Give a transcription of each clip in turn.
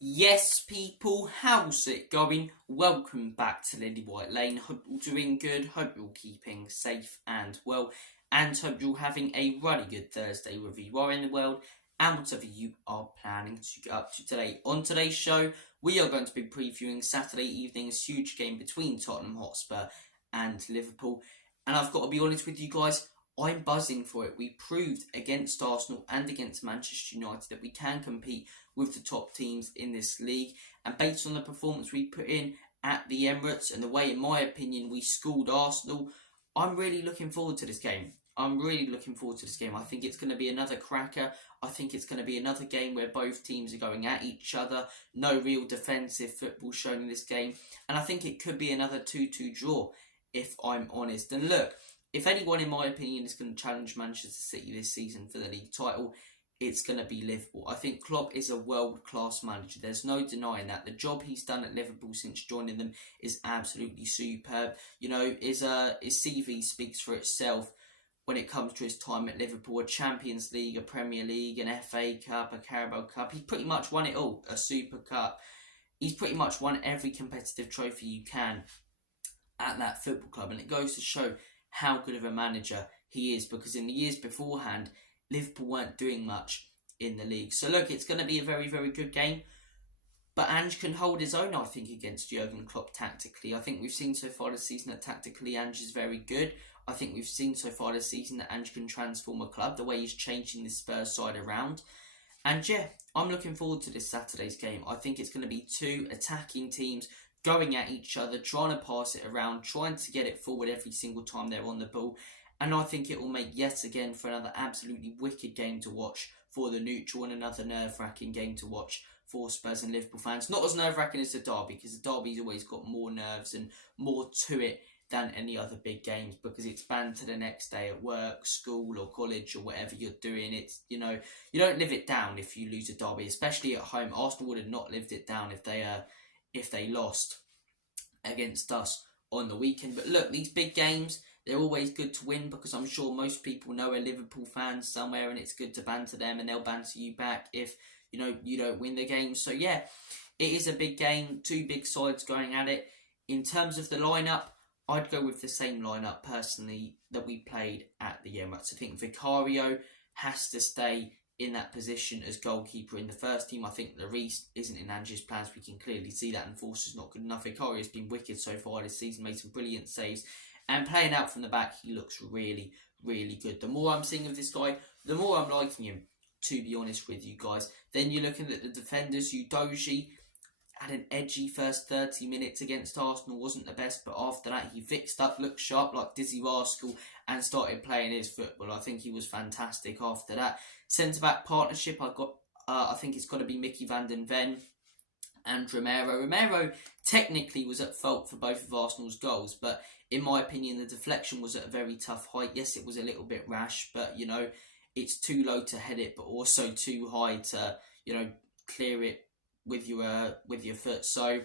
Yes, people, how's it going? Welcome back to Lily White Lane. Hope you're doing good, hope you're keeping safe and well, and hope you're having a really good Thursday wherever you are in the world and whatever you are planning to get up to today. On today's show, we are going to be previewing Saturday evening's huge game between Tottenham Hotspur and Liverpool, and I've got to be honest with you guys, I'm buzzing for it. We proved against Arsenal and against Manchester United that we can compete with the top teams in this league. And based on the performance we put in at the Emirates and the way, in my opinion, we schooled Arsenal, I'm really looking forward to this game. I think it's going to be another cracker. I think it's going to be another game where both teams are going at each other. No real defensive football shown in this game. And I think it could be another 2-2 draw, if I'm honest. And look, if anyone, in my opinion, is going to challenge Manchester City this season for the league title, it's going to be Liverpool. I think Klopp is a world-class manager. There's no denying that. The job he's done at Liverpool since joining them is absolutely superb. You know, his CV speaks for itself when it comes to his time at Liverpool. A Champions League, a Premier League, an FA Cup, a Carabao Cup. He's pretty much won it all. A Super Cup. He's pretty much won every competitive trophy you can at that football club. And it goes to show how good of a manager he is, because in the years beforehand, Liverpool weren't doing much in the league. So look, it's going to be a very, very good game. But Ange can hold his own, I think, against Jurgen Klopp tactically. I think we've seen so far this season that tactically Ange is very good. I think we've seen so far this season that Ange can transform a club, the way he's changing the Spurs side around. And yeah, I'm looking forward to this Saturday's game. I think it's going to be two attacking teams going at each other, trying to pass it around, trying to get it forward every single time they're on the ball. And I think it will make yet again for another absolutely wicked game to watch for the neutral, and another nerve-wracking game to watch for Spurs and Liverpool fans. Not as nerve-wracking as the derby, because the derby's always got more nerves and more to it than any other big games, because it's banned to the next day at work, school or college or whatever you're doing. It's, you know, you don't live it down if you lose a derby, especially at home. Arsenal would have not lived it down if they lost against us on the weekend. But look, these big games, they're always good to win, because I'm sure most people know a Liverpool fan somewhere, and it's good to banter them and they'll banter you back if, you know, you don't win the game. So yeah, it is a big game, two big sides going at it. In terms of the lineup, I'd go with the same lineup personally that we played at the Emirates. I think Vicario has to stay in that position as goalkeeper in the first team. I think Lloris isn't in Ange's plans. We can clearly see that, and Forster's not good enough. Vicario's been wicked so far this season, made some brilliant saves, and playing out from the back, he looks really, really good. The more I'm seeing of this guy, the more I'm liking him, to be honest with you guys. Then you're looking at the defenders. Udogie had an edgy first 30 minutes against Arsenal, wasn't the best, but after that he fixed up, looked sharp like Dizzy Rascal, and started playing his football. I think he was fantastic after that. Centre-back partnership, I think it's got to be Mickey van den Ven and Romero. Romero technically was at fault for both of Arsenal's goals, but in my opinion, the deflection was at a very tough height. Yes, it was a little bit rash, but, you know, it's too low to head it, but also too high to, you know, clear it with your foot. So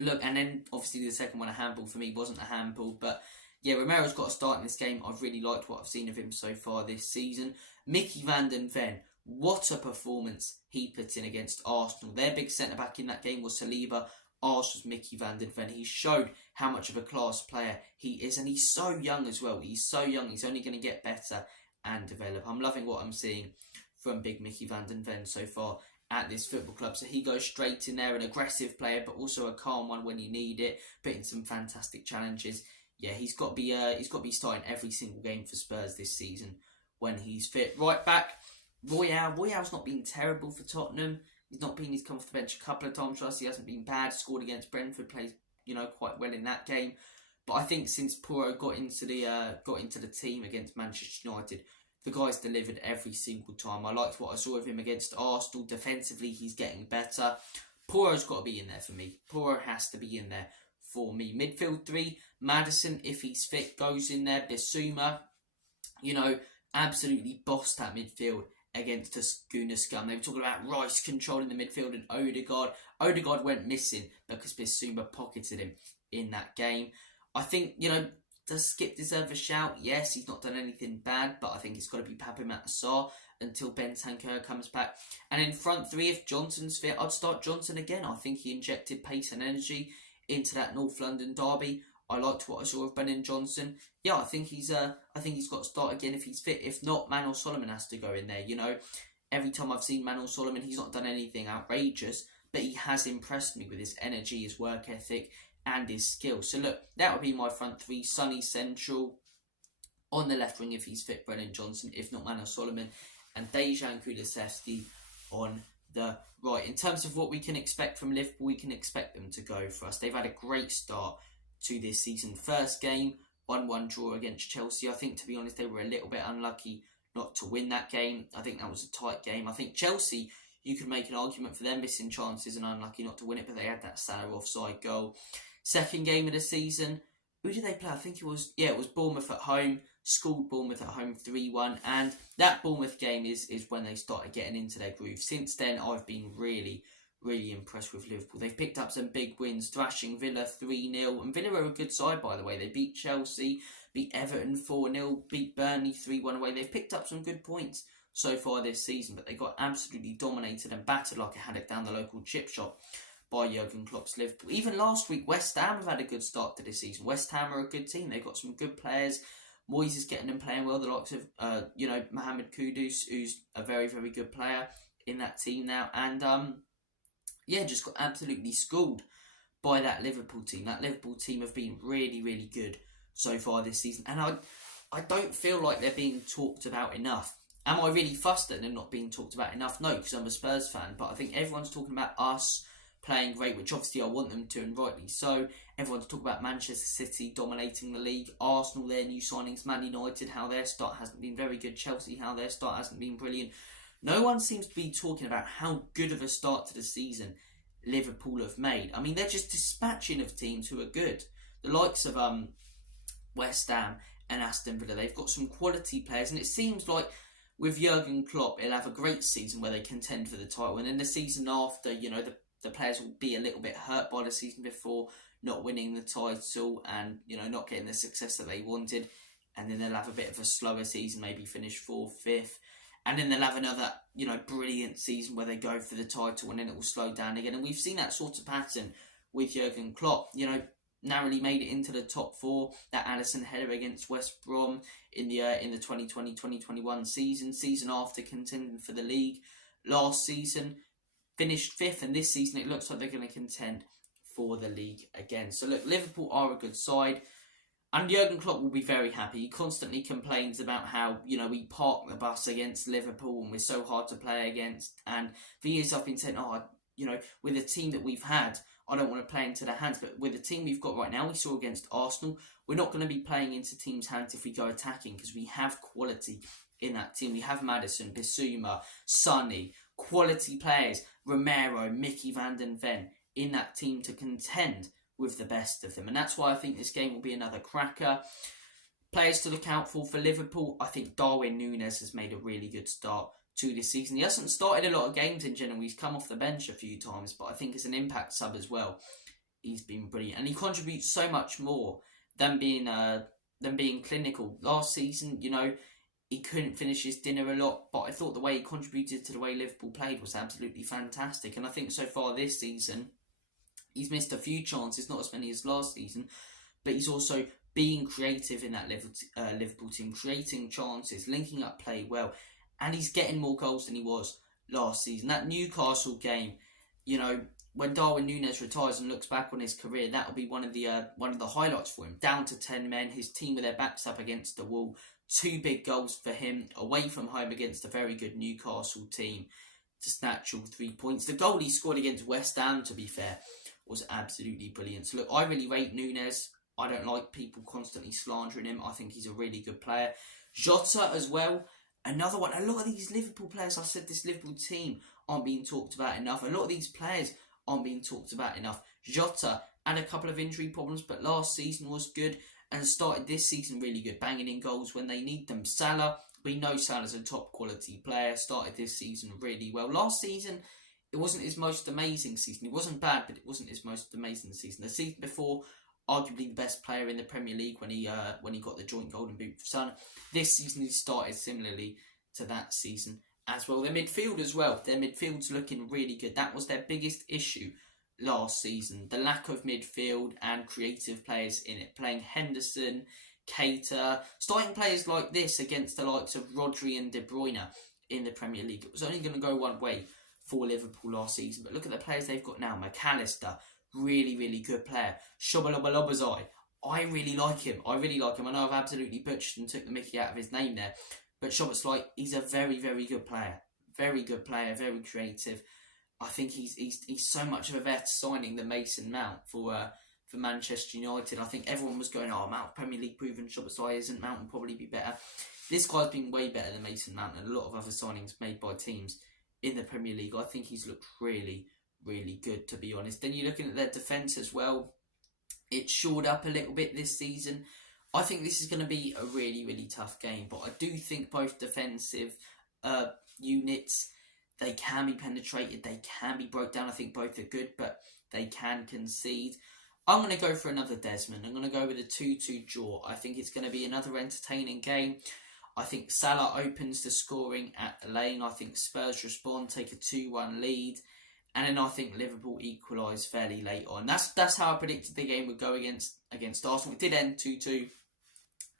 look, and then obviously the second one, a handball, for me wasn't a handball, but yeah, Romero's got to start in this game. I've really liked what I've seen of him so far this season. Mickey van den Ven, what a performance he put in against Arsenal. Their big centre back in that game was Saliba. Ours was Mickey van den Ven. He showed how much of a class player he is, and he's so young as well. He's so young. He's only going to get better and develop. I'm loving what I'm seeing from big Mickey van den Ven so far at this football club. So he goes straight in there, an aggressive player, but also a calm one when you need it, putting some fantastic challenges. Yeah, he's got to be starting every single game for Spurs this season when he's fit. Right back, Royale's not been terrible for Tottenham. He's come off the bench a couple of times for us. He hasn't been bad. Scored against Brentford, plays, you know, quite well in that game. But I think since Puro got into the team against Manchester United, the guy's delivered every single time. I liked what I saw of him against Arsenal. Defensively, he's getting better. Puro's got to be in there for me. Puro has to be in there for me. Midfield three, Maddison, if he's fit, goes in there. Bissouma, you know, absolutely bossed that midfield against Ascuna Scum. They were talking about Rice controlling the midfield and Odegaard. Odegaard went missing because Bissouma pocketed him in that game. I think, you know, Does Skip deserve a shout? Yes, he's not done anything bad, but I think it's got to be Pape Matar Sarr until Bentancur comes back. And in front three, if Johnson's fit, I'd start Johnson again. I think he injected pace and energy into that North London derby. I liked what I saw of Brennan Johnson. Yeah, I think he's got to start again if he's fit. If not, Manuel Solomon has to go in there. You know, every time I've seen Manuel Solomon, he's not done anything outrageous, but he has impressed me with his energy, his work ethic, and his skill. So look, that would be my front three. Sonny central. On the left wing, if he's fit, Brennan Johnson. If not, Manuel Solomon. And Dejan Kulusevski on the right. In terms of what we can expect from Liverpool, we can expect them to go for us. They've had a great start to this season. First game, 1-1 draw against Chelsea. I think, to be honest, they were a little bit unlucky not to win that game. I think that was a tight game. I think Chelsea, you could make an argument for them missing chances and unlucky not to win it, but they had that Salah offside goal. Second game of the season, who did they play? I think it was Bournemouth at home. Schooled Bournemouth at home 3-1, and that Bournemouth game is when they started getting into their groove. Since then, I've been really impressed with Liverpool. They've picked up some big wins, thrashing Villa 3-0, and Villa are a good side, by the way. They beat Chelsea, beat Everton 4-0, beat Burnley 3-1 away. They've picked up some good points so far this season, but they got absolutely dominated and battered like a haddock down the local chip shop by Jurgen Klopp's Liverpool. Even last week, West Ham have had a good start to this season. West Ham are a good team. They've got some good players. Moyes is getting them playing well. The likes of, Mohamed Kudus, who's a very good player in that team now. And, just got absolutely schooled by that Liverpool team. That Liverpool team have been really good so far this season. And I don't feel like they're being talked about enough. Am I really fussed that they're not being talked about enough? No, because I'm a Spurs fan. But I think everyone's talking about us playing great, which obviously I want them to, and rightly so. Everyone's talking about Manchester City dominating the league, Arsenal, their new signings, Man United, how their start hasn't been very good, Chelsea, how their start hasn't been brilliant. No one seems to be talking about how good of a start to the season Liverpool have made. I mean, they're just dispatching of teams who are good. The likes of West Ham and Aston Villa, they've got some quality players, and it seems like with Jurgen Klopp, he'll have a great season where they contend for the title, and then the season after, the players will be a little bit hurt by the season before, not winning the title and, not getting the success that they wanted. And then they'll have a bit of a slower season, maybe finish 4th, 5th. And then they'll have another, brilliant season where they go for the title and then it will slow down again. And we've seen that sort of pattern with Jurgen Klopp. Narrowly made it into the top 4. That Alisson header against West Brom in the 2020-2021 season. Season after contending for the league. Last season, finished 5th, and this season it looks like they're going to contend for the league again. So look, Liverpool are a good side, and Jurgen Klopp will be very happy. He constantly complains about how, we park the bus against Liverpool and we're so hard to play against. And for years I've been saying, with the team that we've had, I don't want to play into their hands. But with the team we've got right now, we saw against Arsenal, we're not going to be playing into teams' hands if we go attacking, because we have quality in that team. We have Maddison, Bissouma, Sonny, quality players, Romero, Mickey van den Ven in that team to contend with the best of them. And that's why I think this game will be another cracker. Players to look out for Liverpool, I think Darwin Núñez has made a really good start to this season. He hasn't started a lot of games in general. He's come off the bench a few times, but I think as an impact sub as well, he's been brilliant. And he contributes so much more than being clinical. Last season, he couldn't finish his dinner a lot, but I thought the way he contributed to the way Liverpool played was absolutely fantastic. And I think so far this season, he's missed a few chances, not as many as last season, but he's also being creative in that Liverpool team, creating chances, linking up play well, and he's getting more goals than he was last season. That Newcastle game, when Darwin Núñez retires and looks back on his career, that'll be one of the highlights for him. Down to 10 men, his team with their backs up against the wall. 2 big goals for him away from home against a very good Newcastle team to snatch all 3 points. The goal he scored against West Ham, to be fair, was absolutely brilliant. So look, I really rate Núñez. I don't like people constantly slandering him. I think he's a really good player. Jota as well, another one. A lot of these Liverpool players, I said this Liverpool team aren't being talked about enough. A lot of these players aren't being talked about enough. Jota had a couple of injury problems, but last season was good and started this season really good, banging in goals when they need them. Salah, we know Salah's a top quality player, started this season really well. Last season, it wasn't his most amazing season. It wasn't bad, but it wasn't his most amazing season. The season before, arguably the best player in the Premier League when he got the joint Golden Boot with Son. This season he started similarly to that season as well. Their midfield as well. Their midfield's looking really good. That was their biggest issue last season. The lack of midfield and creative players in it. Playing Henderson, Keita, starting players like this against the likes of Rodri and De Bruyne in the Premier League. It was only going to go one way for Liverpool last season. But look at the players they've got now. McAllister, really, really good player. Shobalobalobazai, I really like him. I know I've absolutely butchered and took the mickey out of his name there. But Szoboszlai, he's a very, very good player. Very good player, very creative. I think he's so much of a better signing than Mason Mount for Manchester United. I think everyone was going, Mount Premier League proven, Szoboszlai isn't. Mount will probably be better. This guy's been way better than Mason Mount and a lot of other signings made by teams in the Premier League. I think he's looked really, really good, to be honest. Then you're looking at their defence as well. It's shored up a little bit this season. I think this is going to be a really, really tough game, but I do think both defensive units, they can be penetrated, they can be broke down. I think both are good, but they can concede. I'm going to go for another Desmond. I'm going to go with a 2-2 draw. I think it's going to be another entertaining game. I think Salah opens the scoring at the lane. I think Spurs respond, take a 2-1 lead. And then I think Liverpool equalise fairly late on. That's how I predicted the game would go against Arsenal. It did end 2-2.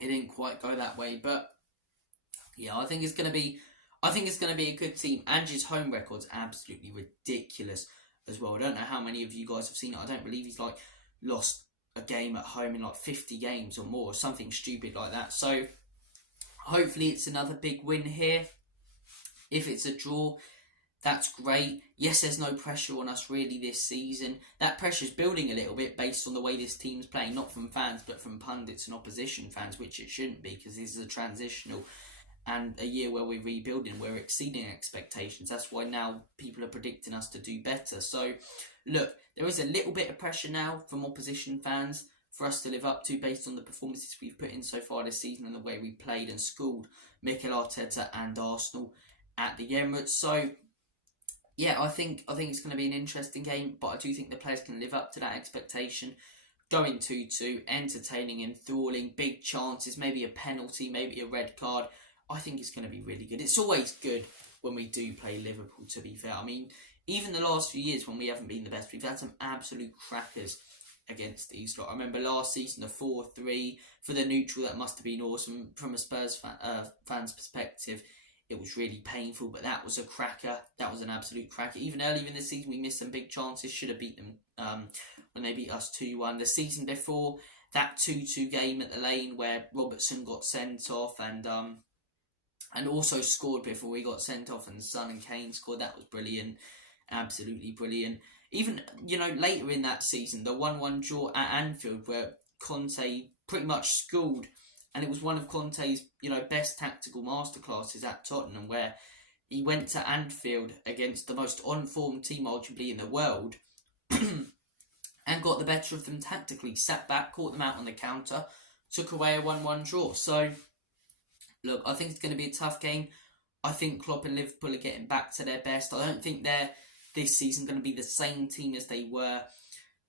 It didn't quite go that way, but yeah, I think it's going to be a good team. Ange's home record's absolutely ridiculous as well. I don't know how many of you guys have seen it. I don't believe he's lost a game at home in 50 games or more, or something stupid like that. So hopefully it's another big win here. If it's a draw, that's great. Yes, there's no pressure on us really this season. That pressure's building a little bit based on the way this team's playing, not from fans, but from pundits and opposition fans, which it shouldn't be, because this is a transitional and a year where we're rebuilding, we're exceeding expectations. That's why now people are predicting us to do better. So, look, there is a little bit of pressure now from opposition fans for us to live up to based on the performances we've put in so far this season and the way we played and schooled Mikel Arteta and Arsenal at the Emirates. So, yeah, I think it's going to be an interesting game, but I do think the players can live up to that expectation. Going 2-2, entertaining, enthralling, big chances, maybe a penalty, maybe a red card. I think it's going to be really good. It's always good when we do play Liverpool, to be fair. I mean, even the last few years when we haven't been the best, we've had some absolute crackers against these lot. I remember last season, the 4-3 for the neutral. That must have been awesome from a Spurs fan's perspective. It was really painful, but that was a cracker. That was an absolute cracker. Even earlier in the season, we missed some big chances. Should have beat them when they beat us 2-1. The season before, that 2-2 game at the Lane where Robertson got sent off and also scored before he got sent off, and Son and Kane scored. That was brilliant. Absolutely brilliant. Even, later in that season, the 1-1 draw at Anfield where Conte pretty much schooled. And it was one of Conte's, best tactical masterclasses at Tottenham, where he went to Anfield against the most on-form team arguably in the world and got the better of them tactically. Sat back, caught them out on the counter, took away a 1-1 draw. So, look, I think it's going to be a tough game. I think Klopp and Liverpool are getting back to their best. I don't think they're this season going to be the same team as they were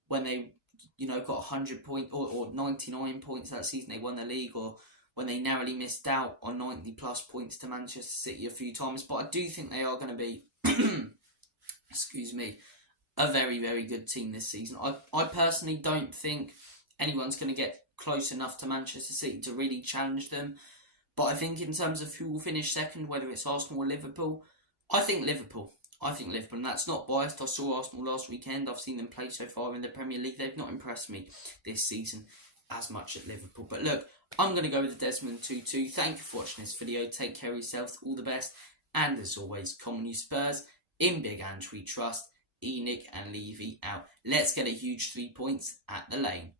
when they got 100 points or 99 points that season they won the league, or when they narrowly missed out on 90 plus points to Manchester City a few times. But I do think they are going to be, excuse me, a very, very good team this season. I personally don't think anyone's going to get close enough to Manchester City to really challenge them. But I think in terms of who will finish second, whether it's Arsenal or Liverpool, I think Liverpool. And that's not biased. I saw Arsenal last weekend. I've seen them play so far in the Premier League. They've not impressed me this season as much at Liverpool. But look, I'm going to go with the Desmond 2-2. Thank you for watching this video. Take care of yourselves. All the best. And as always, come on you Spurs. In Big Ange we trust. Enoch and Levy out. Let's get a huge 3 points at the Lane.